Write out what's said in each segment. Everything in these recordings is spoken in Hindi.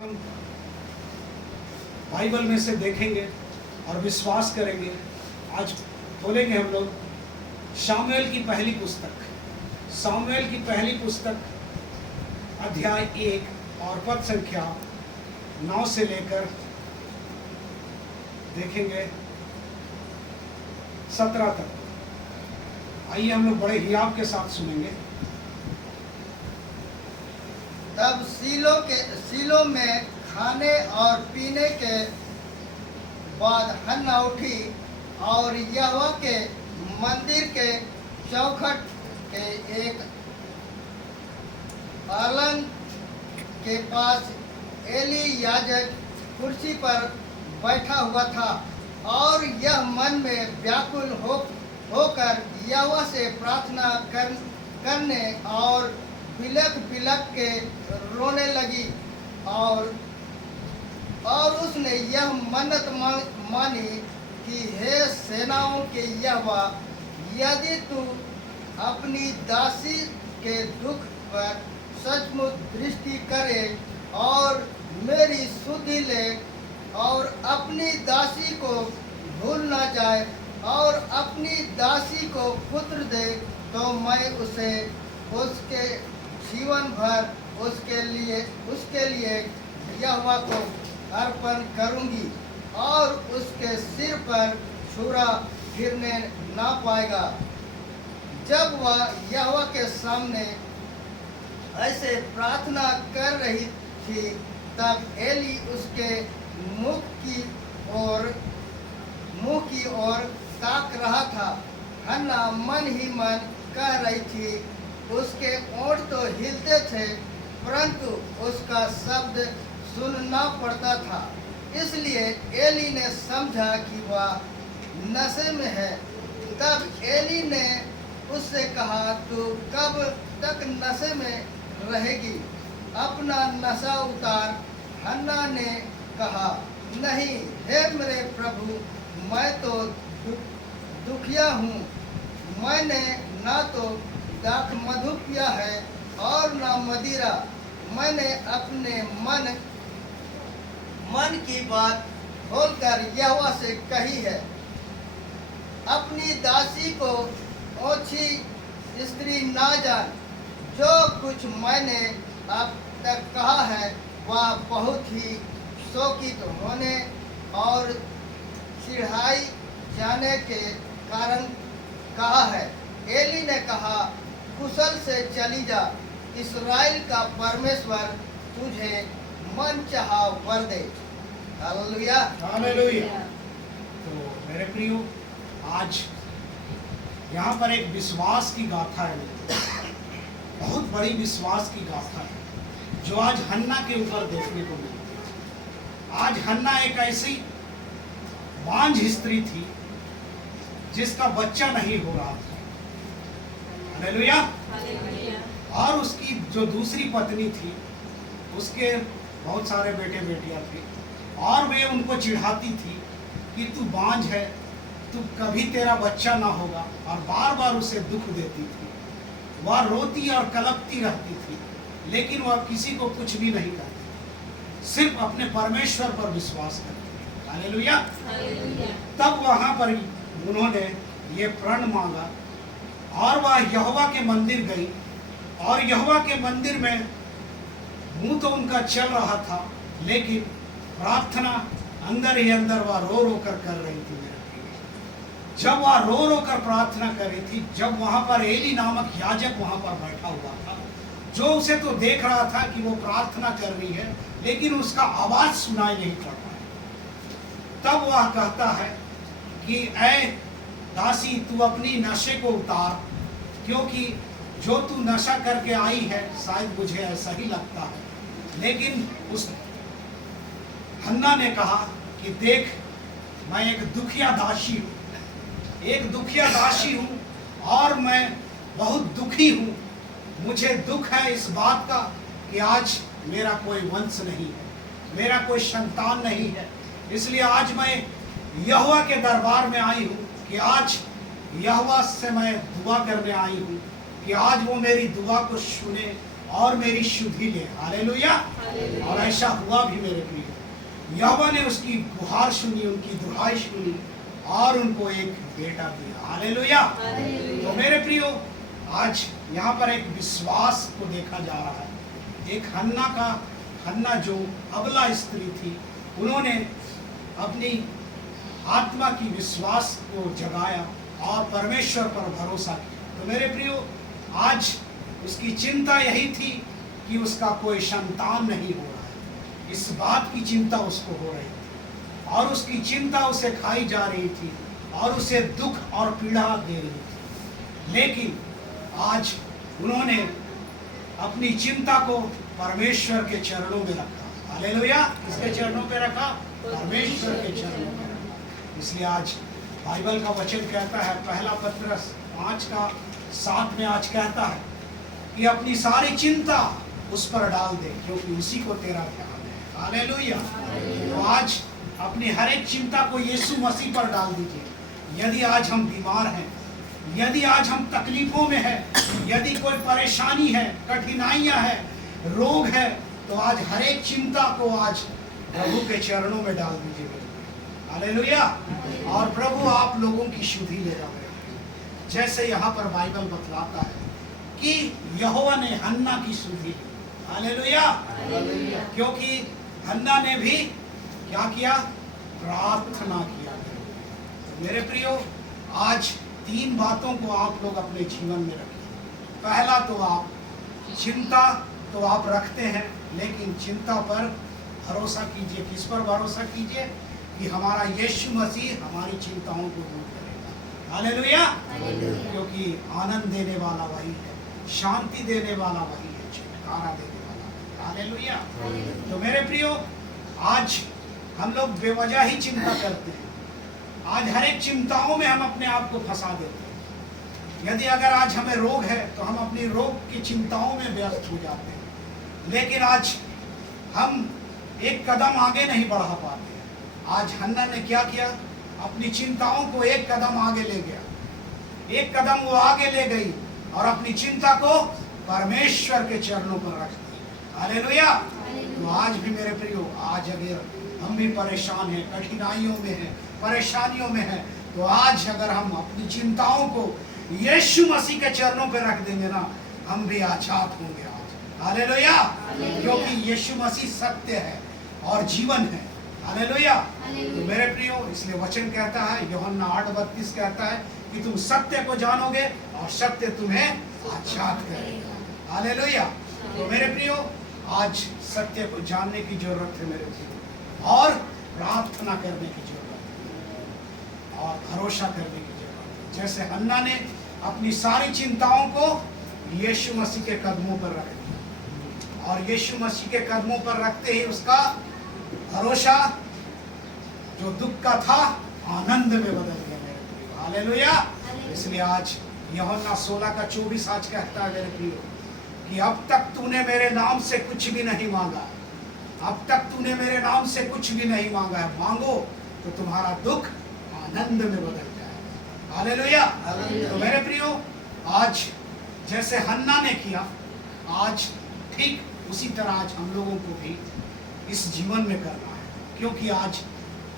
हम बाइबल में से देखेंगे और विश्वास करेंगे। आज खोलेंगे हम लोग शामुएल की पहली पुस्तक, शामुएल की पहली पुस्तक अध्याय 1 और पद संख्या 9 से लेकर देखेंगे 17 तक। आइए हम लोग बड़े हियाव के साथ सुनेंगे। तब सीलो में खाने और पीने के बाद हन्ना उठी और यहोवा के मंदिर के चौखट के एक अलंग के पास एली याजक कुर्सी पर बैठा हुआ था और यह मन में व्याकुल होकर यहोवा से प्रार्थना करने और बिलख के रोने लगी और उसने यह मन्नत मानी कि हे सेनाओं के यहोवा, यदि तू अपनी दासी के दुख पर सचमुच दृष्टि करे और मेरी सुधि ले और अपनी दासी को भूल न जाए और अपनी दासी को पुत्र दे, तो मैं उसे उसके जीवन भर उसके लिए यहोवा को अर्पण करूंगी और उसके सिर पर छुरा गिरने ना पाएगा। जब वह यहोवा के सामने ऐसे प्रार्थना कर रही थी, तब एली उसके मुंह की ओर ताक रहा था। हन्ना मन ही मन कह रही थी, उसके ओंठ तो हिलते थे परंतु उसका शब्द सुनना पड़ता था। इसलिए एली ने समझा कि वह नशे में है। तब एली ने उससे कहा, तू कब तक नशे में रहेगी? अपना नशा उतार। हन्ना ने कहा, नहीं हे मेरे प्रभु, मैं तो दुखिया हूँ। मैंने ना तो दाख मधु पिया है और न मदिरा। मैंने अपने मन की बात खोलकर यहोवा से कही है। अपनी दासी को ओछी स्त्री ना जान। जो कुछ मैंने अब तक कहा है वह बहुत ही शोकित होने और चिढ़ाई जाने के कारण कहा है। एली ने कहा, कुशल से चली जा, इस्राएल का परमेश्वर तुझे मन चाहा वर दे। Hallelujah, hallelujah. तो मेरे प्रियो, आज यहाँ पर एक विश्वास की गाथा है, बहुत बड़ी विश्वास की गाथा है जो आज हन्ना के ऊपर देखने को मिली। आज हन्ना एक ऐसी बांझ स्त्री थी जिसका बच्चा नहीं हो रहा था। हालेलुया। और उसकी जो दूसरी पत्नी थी, उसके बहुत सारे बेटे बेटियां थे और वे उनको चिढ़ाती थी कि तू बांझ है, तू कभी तेरा बच्चा ना होगा, और बार बार उसे दुख देती थी। वह रोती और कलपती रहती थी, लेकिन वह किसी को कुछ भी नहीं करती, सिर्फ अपने परमेश्वर पर विश्वास करती थी। हालेलुया। तब वहां पर उन्होंने ये प्रण मांगा और वह यहोवा के मंदिर गई और यहोवा के मंदिर में मुंह तो उनका चल रहा था, लेकिन प्रार्थना अंदर ही अंदर वह रो रो कर रही थी। मेरे प्रिय, जब वह रो रो कर प्रार्थना कर रही थी, जब वहां पर एली नामक याजक वहां पर बैठा हुआ था, जो उसे तो देख रहा था कि वो प्रार्थना कर रही है, लेकिन उसका आवाज सुनाई नहीं पड़ रहा है। तब वह कहता है कि ऐ दासी, तू अपनी नशे को उतार, क्योंकि जो तू नशा करके आई है, शायद मुझे ऐसा ही लगता है। लेकिन उस हन्ना ने कहा कि देख, मैं एक दुखिया दासी हूँ और मैं बहुत दुखी हूँ। मुझे दुख है इस बात का कि आज मेरा कोई वंश नहीं है, मेरा कोई संतान नहीं है। इसलिए आज मैं यहोवा के दरबार में आई हूँ कि आज यहोवा से मैं दुआ करने आई हूँ कि आज वो मेरी दुआ को सुने और मेरी शुद्धि ले। हालेलुया। और ऐसा हुआ भी मेरे प्रिय। यहोवा ने उसकी गुहार सुनी, उनकी दुहाई सुनी और उनको एक बेटा दिया। हालेलुया। तो मेरे प्रियो, आज यहाँ पर एक विश्वास को देखा जा रहा है। एक हन्ना जो अबला स्त्री थी, उन्होंने अपनी आत्मा की विश्वास को जगाया और परमेश्वर पर भरोसा किया। तो मेरे प्रियो, आज उसकी चिंता यही थी कि उसका कोई संतान नहीं हो रहा है। इस बात की चिंता उसको हो रही थी और उसकी चिंता उसे खाई जा रही थी और उसे दुख और पीड़ा दे रही थी। लेकिन आज उन्होंने अपनी चिंता को परमेश्वर के चरणों में रखा। हालेलुया। किसके चरणों पे रखा? परमेश्वर के चरणों में रखा। इसलिए आज बाइबल का वचन कहता है, पहला पत्रस 5:7 में आज कहता है कि अपनी सारी चिंता उस पर डाल दे, क्योंकि उसी को तेरा ध्यान है। हालेलुया। तो आज अपनी हर एक चिंता को यीशु मसीह पर डाल दीजिए। यदि आज हम बीमार हैं, यदि आज हम तकलीफों में हैं, यदि कोई परेशानी है, कठिनाइयां है, रोग है, तो आज हर एक चिंता को आज प्रभु के चरणों में डाल दीजिए। हालेलुया। और प्रभु आप लोगों की शुद्धि लेगा। जैसे यहाँ पर बाइबल बतलाता है कि यहोवा ने हन्ना की शुद्धि ली। हालेलुया। क्योंकि हन्ना ने भी क्या किया? प्रार्थना किया। मेरे प्रियो, आज 3 बातों को आप लोग अपने जीवन में रखिए। पहला तो आप चिंता तो आप रखते हैं, लेकिन चिंता पर भरोसा कीजिए। किस पर भरोसा कीजिए? कि हमारा यीशु मसीह हमारी चिंताओं को दूर करेगा। हालेलुया। क्योंकि आनंद देने वाला वही है, शांति देने वाला वही है, छुटकारा देने वाला। हालेलुया। तो मेरे प्रियो, आज हम लोग बेवजह ही चिंता करते हैं। आज हर एक चिंताओं में हम अपने आप को फंसा देते हैं। यदि अगर आज हमें रोग है तो हम अपनी रोग की चिंताओं में व्यस्त हो जाते हैं, लेकिन आज हम एक कदम आगे नहीं बढ़ा पाते। आज हन्ना ने क्या किया? अपनी चिंताओं को एक कदम आगे ले गया। एक कदम वो आगे ले गई और अपनी चिंता को परमेश्वर के चरणों पर रख दी। हालेलुया। तो आज भी मेरे प्रियो, आज अगर हम भी परेशान हैं, कठिनाइयों में हैं, परेशानियों में हैं, तो आज अगर हम अपनी चिंताओं को यीशु मसीह के चरणों पर रख देंगे ना, हम भी आजाद होंगे आज। हालेलुया। क्योंकि यीशु मसीह सत्य है और जीवन है। हालेलुया। तो मेरे प्रियो, इसलिए वचन कहता है, यूहन्ना 8:32 कहता है कि तुम सत्य को जानोगे और सत्य तुम्हें आजाद करेगा। हालेलुया। तो मेरे प्रियो, आज सत्य को जानने की जरूरत है मेरे प्रियो, और प्रार्थना करने की जरूरत है और भरोसा करने की जरूरत है। जैसे हन्ना ने अपनी सारी चिंताओं को यीशु मसीह के कदमों पर रख दिया और यीशु मसीह के कदमों पर रखते ही उसका भरोसा जो दुख का था आनंद में बदल गया मेरे प्रियो। हालेलुया। इसलिए आज यूहन्ना 16:24 आज कहता है मेरे प्रियो कि अब तक तूने मेरे नाम से कुछ भी नहीं मांगा, अब तक तूने मेरे नाम से कुछ भी नहीं मांगा है, मांगो तो तुम्हारा दुख आनंद में बदल जाएगा। हालेलुया। तो मेरे प्रियो, आज जैसे हन्ना ने किया, आज ठीक उसी तरह आज हम लोगों को भी इस जीवन में करना है। क्योंकि आज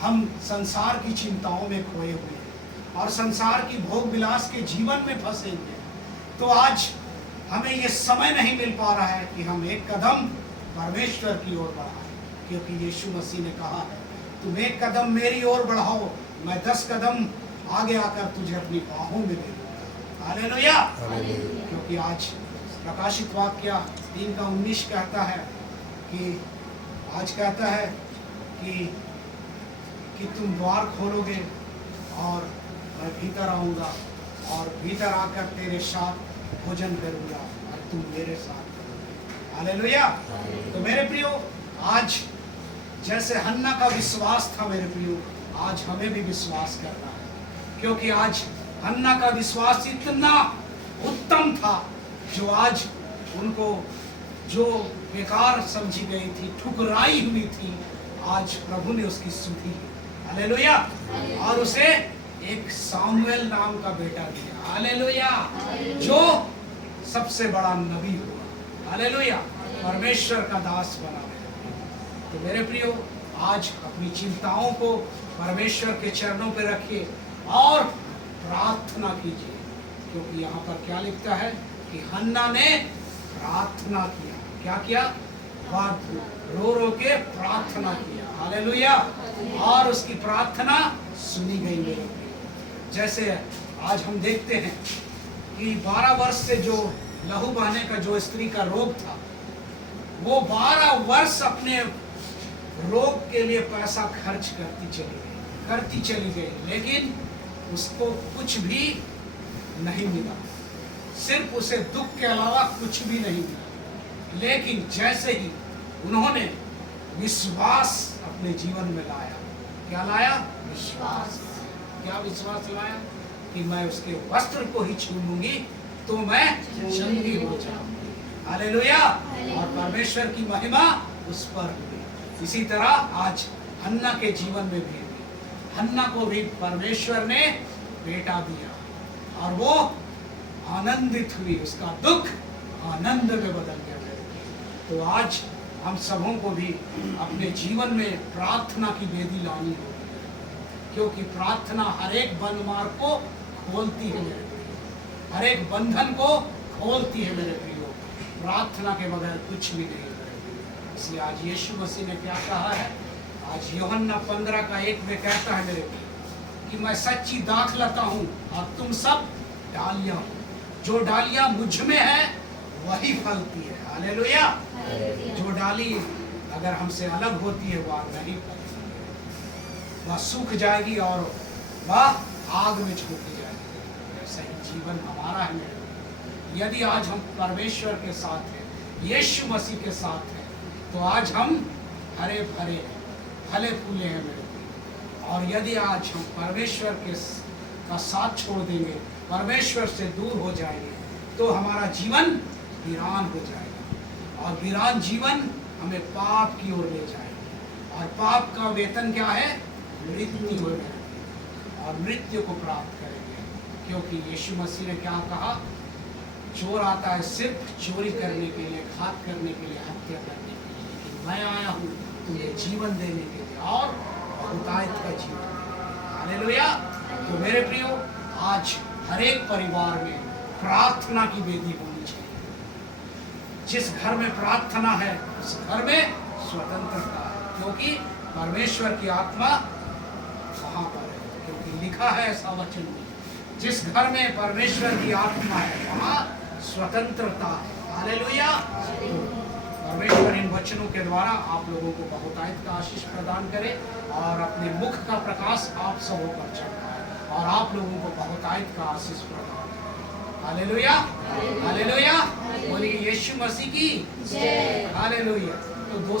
हम संसार की चिंताओं में खोए हुए हैं और संसार की भोग विलास के जीवन में फंसे हुए हैं। तो आज हमें ये समय नहीं मिल पा रहा है कि हम एक कदम परमेश्वर की ओर बढ़ाएं, क्योंकि यीशु मसीह ने कहा है, तुम एक कदम मेरी ओर बढ़ाओ, मैं 10 कदम आगे आकर तुझे अपनी बाहों में ले लूंगा। हालेलुया। क्योंकि आज प्रकाशित वाक्य 3:19 कहता है कि आज कहता है कि तुम द्वार खोलोगे और मैं भीतर आऊँगा और भीतर आकर तेरे साथ भोजन करूँगा और तुम मेरे साथ करोगे। हालेलुया। तो मेरे प्रियो, आज जैसे हन्ना का विश्वास था मेरे प्रियो, आज हमें भी विश्वास करना है। क्योंकि आज हन्ना का विश्वास इतना उत्तम था, जो आज उनको जो बेकार समझी गई थी, ठुकराई हुई थी, आज प्रभु ने उसकी सुधी। हालेलुया। और उसे एक सामुएल नाम का बेटा दिया। हालेलुया। जो सबसे बड़ा नबी हुआ। हालेलुया, परमेश्वर का दास बना मेरे प्रियो। तो मेरे प्रियो, आज अपनी चिंताओं को परमेश्वर के चरणों पे रखिए और प्रार्थना कीजिए, क्योंकि यहाँ पर क्या लिखता है कि हन्ना ने प्रार्थना किया। क्या किया? वह रो रो के प्रार्थना किया। हालेलुया, और उसकी प्रार्थना सुनी गई मेरे प्रियो। जैसे आज हम देखते हैं कि 12 वर्ष से जो लहू बहने का जो स्त्री का रोग था, वो 12 वर्ष अपने रोग के लिए पैसा खर्च करती चली गई, लेकिन उसको कुछ भी नहीं मिला। सिर्फ उसे दुख के अलावा कुछ भी नहीं मिला। लेकिन जैसे ही उन्होंने विश्वास अपने जीवन में लाया, क्या लाया? विश्वास। क्या विश्वास लाया? कि मैं उसके वस्त्र को ही छू लूंगी तो मैं चंगी हो जाऊंगी। हालेलुया, और परमेश्वर की महिमा उस पर हुई। इसी तरह आज हन्ना के जीवन में भी हुई। हन्ना को भी परमेश्वर ने बेटा दिया और वो आनंदित हुई, उसका दुख आनंद में बदल गया। तो आज हम सबों को भी अपने जीवन में प्रार्थना की वेदी लानी होगी, क्योंकि प्रार्थना हर एक बंद मार्ग को खोलती है मेरे प्रियो, हर एक बंधन को खोलती है मेरे प्रियो। प्रार्थना के बगैर कुछ भी नहीं मेरे प्रियो। इसलिए आज यीशु मसीह ने क्या कहा है? आज यूहन्ना 15:1 में कहता है मेरे प्रियो कि मैं सच्ची दाखलता हूँ और तुम सब डालियाँ हो। जो डालियाँ मुझ में है वही फलती है। हालेलुया। जो डाली अगर हमसे अलग होती है वह नहीं फलती है, वह सूख जाएगी और वह आग में झोंकी जाएगी। ऐसा ही जीवन हमारा है मेरे प्रियो। यदि आज हम परमेश्वर के साथ हैं, यीशु मसीह के साथ हैं, तो आज हम हरे भरे फले फूले हैं मेरे प्रियो। और यदि आज हम परमेश्वर का साथ छोड़ देंगे, परमेश्वर से दूर हो जाएंगे, तो हमारा जीवन वीरान हो जाएगा और वीरान जीवन हमें पाप की ओर ले जाएगा। और पाप का वेतन क्या है? मृत्यु हो गया, और मृत्यु को प्राप्त करेंगे। क्योंकि यीशु मसीह ने क्या कहा? चोर आता है सिर्फ चोरी करने के लिए, घात करने के लिए, हत्या करने के लिए, लेकिन मैं आया हूँ तुम्हें जीवन देने के लिए और बहुतायत का जीवन। हालेलुया। तो मेरे प्रियो, आज हर एक परिवार में प्रार्थना की वेदी होनी चाहिए। जिस घर में प्रार्थना है उस घर में स्वतंत्रता है, क्योंकि परमेश्वर की आत्मा वहां पर है। क्योंकि लिखा है ऐसा वचन में, जिस घर में परमेश्वर की आत्मा है वहां स्वतंत्रता है। हालेलुया। परमेश्वर इन वचनों के द्वारा आप लोगों को बहुतायत का आशीष प्रदान करे और अपने मुख का प्रकाश आप सबों पर चमकाए और आप लोगों को बहुतायत का आशीष प्रदान करे। Hallelujah, hallelujah. बोलिए यीशु मसीह की जय। हालेलुया। तो दो